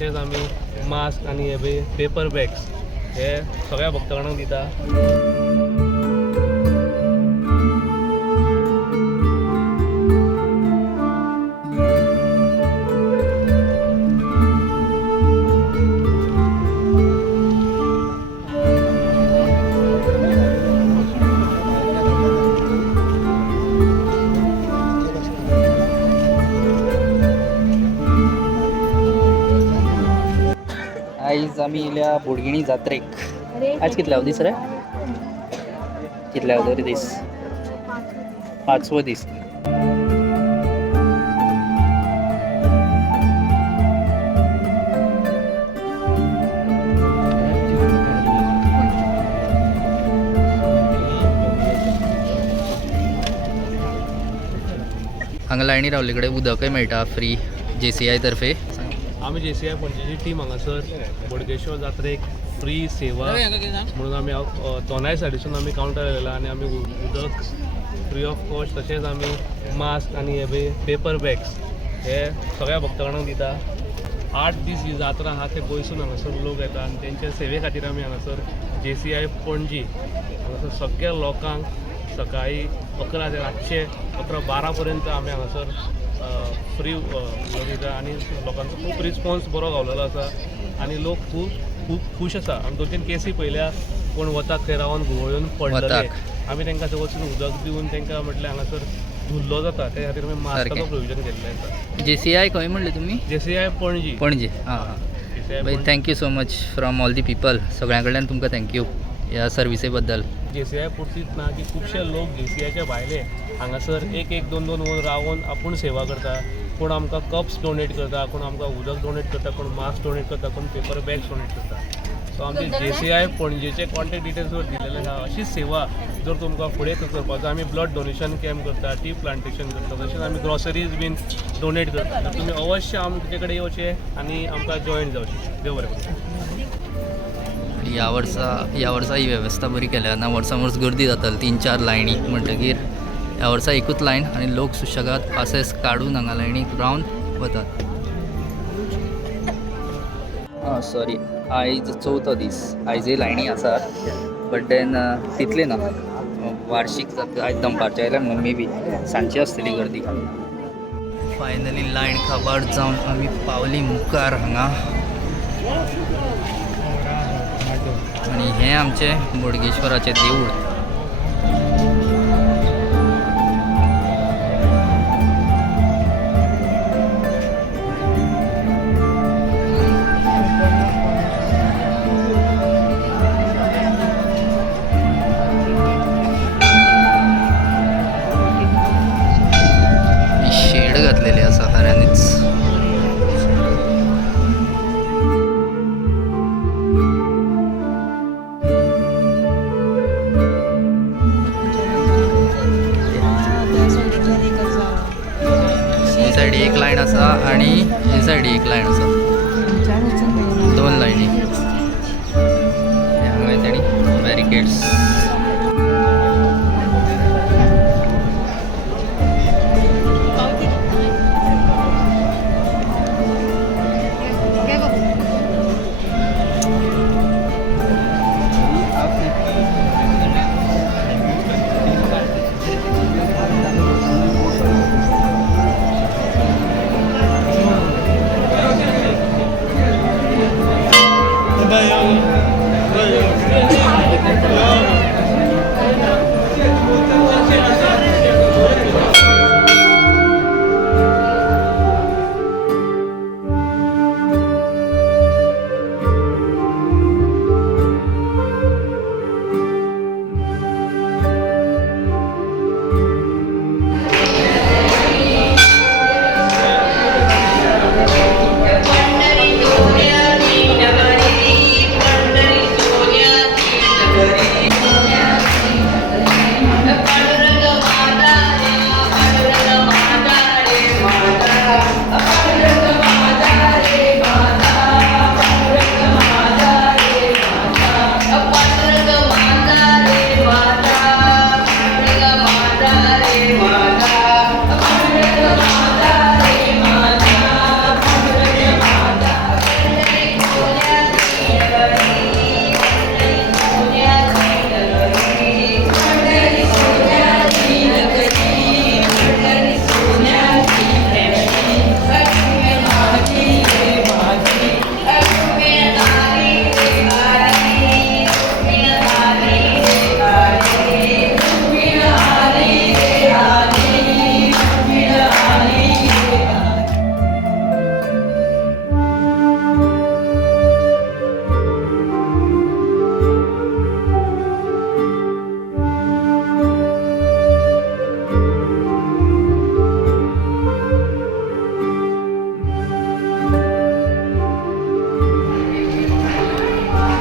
तशेंच आमी मास्क आनी हे पेपर बॅग्स हे सगळ्या भक्तगणांक दिता. आयज आमी येयल्या बोडगिणी जात्रेक. आज कितल्यावो दीस रे? कितल्यावो तरी दीस? 5वो दीस. हांगा लायनी रावले कडेन उदकय मेळटा फ्री JCI तर्फे. आमी JCI पणजेची टीम हांगासर बोडगेश्वर जात्रेक फ्री सेवा म्हणून आमी तोनाय सायडीसून आमी कावंटर आयलेला आनी आमी उदक फ्री ऑफ कॉस्ट तशेंच आमी मास्क आनी हे पेपर बॅग्स हे सगळ्या भक्तगणांक दिता. 8 दीस ही जात्रा आहा ते गोंयसून हांगासर लोक येता आनी तेंच्या सेवे खातीर आमी हांगासर JCI पणजी हांगासर सगळ्या लोकांक सकाळी 11 ते रातचे 11-12 पर्यंत आमी हांगासर फ्री दिता आनी लोकांचो खूब रिस्पॉन्स बरो गावलेलो आसा आनी लोक खूब खूश आसा. आमी 2-3 केसी पयल्या कोण वता थंय रावन घुंवळून पडलेले आमी तांकां थंय वचून उदक दिवन तांकां म्हटलें हांगासर धुल्लो जाता त्या खातीर आमी मास्काचो प्रोविजन केल्लें आसा. JCI खंय म्हणलें तुमी? JCI पणजी. पणजी. हां. Thank you so much from all the people. सगळ्यां कडल्यान तुमकां थँक्यू ह्या सर्विसे बद्दल. JCI पुरतीच ना की खुबशे लोक JCIचे भायले हांगासर 1-2 वर रावन आपूण सेवा करता. कोण आमकां कप्स डोनेट करता, कोण आमकां उदक डोनेट करता, कोण मास्क डोनेट करता, कोण पेपर बॅग्स डोनेट करता. सो आमचे JCI पणजेचे कॉन्टॅक्ट डिटेल्सवर दिलेले आसा. अशीच सेवा जर तुमकां फुडें करपाचो आमी ब्लड डोनेशन कॅम्प करता, टी प्लांटेशन करता, तशेंच आमी ग्रॉसरीज बीन डोनेट करता. तर तुमी अवश्य आमचे कडेन येवचें आनी आमकां जॉयन जावचें. देव बरें करूं. ह्या वर्सा ही वेवस्था बरी केल्या ना. वर्सां वर्स गर्दी जाताली 3-4 लायनी म्हणटकीर ह्या वर्सा एकूच लायन आनी लोक सुशेगाद पासेस काडून हांगा लायनीक रावन वतात. सॉरी, आयज 4थो दीस. आयजय लायनी आसात बट देन तितले ना. वार्षिक जाता आयज दनपारच्या आयल्यान म्हणून मे बी सांजची आसतली गर्दी. फायनली लायन काबार जावन आमी पावली मुखार हांगा आनी हें आमचें बोडगेश्वराचें देवूळ. शेड घातलेली आसा खऱ्यांनीच. ही सायडी एक लायन आसा आनी ही सायडी एक लायन आसा. 2 लायनी. हांगा तेणी बॅरिकेड्स.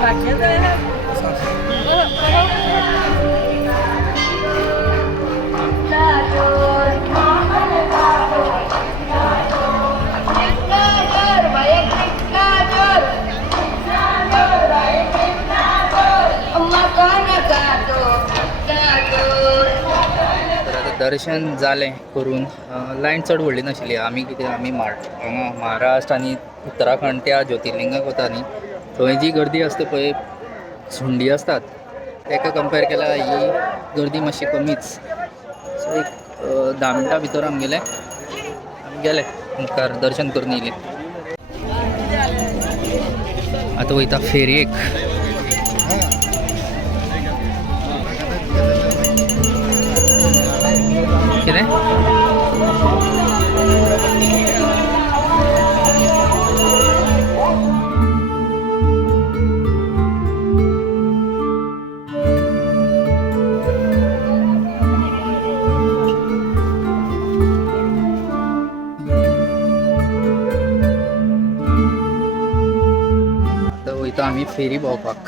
तर आता दर्शन जालें करून लायन चड व्हडली नाशिल्ली. आमी महाराष्ट्र आनी उत्तराखंड त्या ज्योतिर्लिंगाक वता न्ही, थंय जी गर्दी आसता पळय, झुंडी असतात, ताका कंपेर केल्यार ही गर्दी मातशी कमीच. सो एक 10 मिनटां भितर आमी गेले मुखार दर्शन करून येयले. आतां वयता फेरयेक. कितें? आतां वयता आमी फेरी भोंवपाक.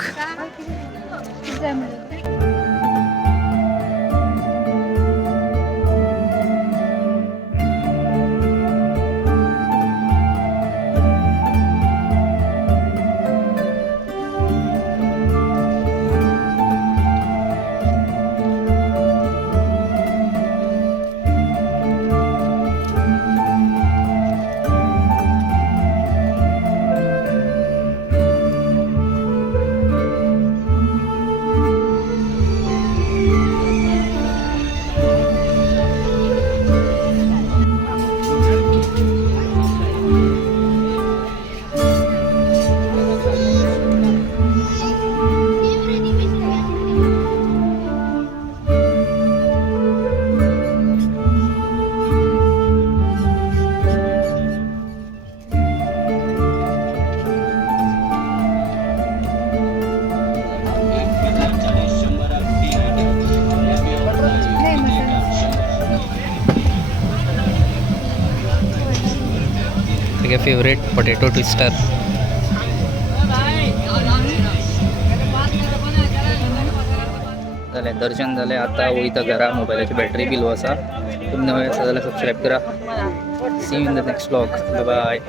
तुगे फेवरेट पोटेटो ट्विस्टर. जालें दर्शन जालें. आतां वयता घरा. मोबायलाची बॅटरी बी लो आसा. तुमी नवे आसा जाल्यार सबस्क्रायब करा. See you in the next vlog. Bye.